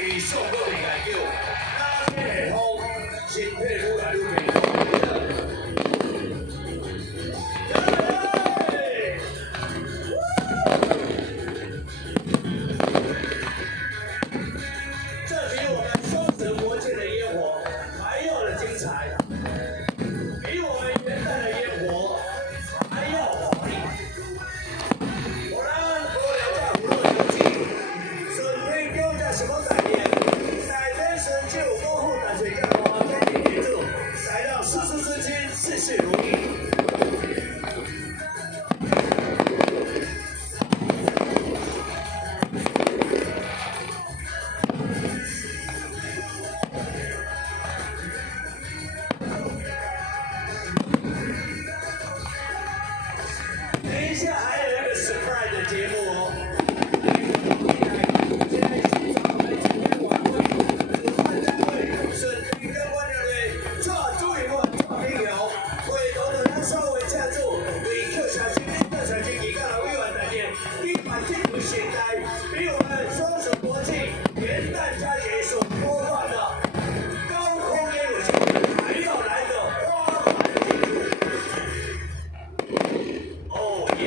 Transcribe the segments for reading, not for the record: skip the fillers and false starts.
与上过的研究，哪天会好，身体愈来愈健康。这比我们双十国庆的烟火还要的精彩，比我们元旦的烟火还要华丽。我们过了在娱乐游戏，顺便叫在什么概念？在天神就高空淡水降落，天地协助，才让事事顺心，事事如意。等一下还有一个 surprise 的节目哦。顺便跟观众们抓住一个抓朋友，回头的咱稍微掐住，为救小心灵的小心，一个老委员大电，一把进入现代，比我们双十国庆元旦佳节所播放的高空烟火还要来的花环庆祝。哦耶！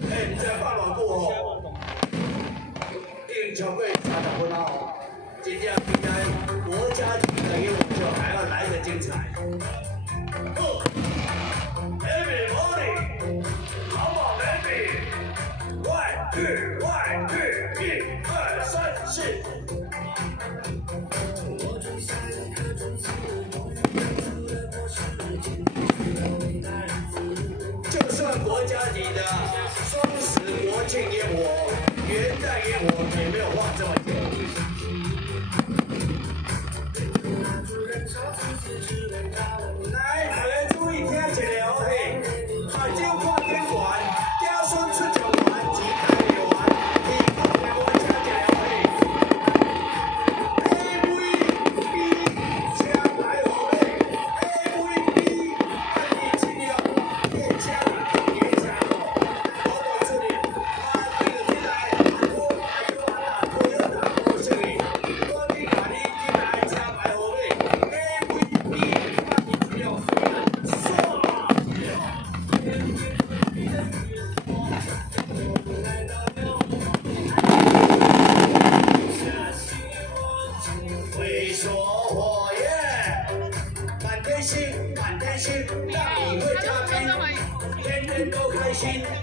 你在傍晚过后，应酬会30分哦。今天应该国家级的烟火秀还要来得精彩。Everybody， 好不好 ，baby？1、2、1、2、1、2、3、4。就算国家级的双十国庆烟火、元旦烟火也没有放这么久。来，大家注意听一下哦嘿，眼睛看天管，子孙出场玩，钱开袂完，耳孔袂完，听一下哦嘿。AVB 车来好嘞 ，AVB 按你尽量越车越车哦，我到这里，这个进来，我生意，我你看你进来车来好嘞 ，AVB 按你尽量刷。会说火焰，满天星，满天星，让你会嘉宾，天天都开心。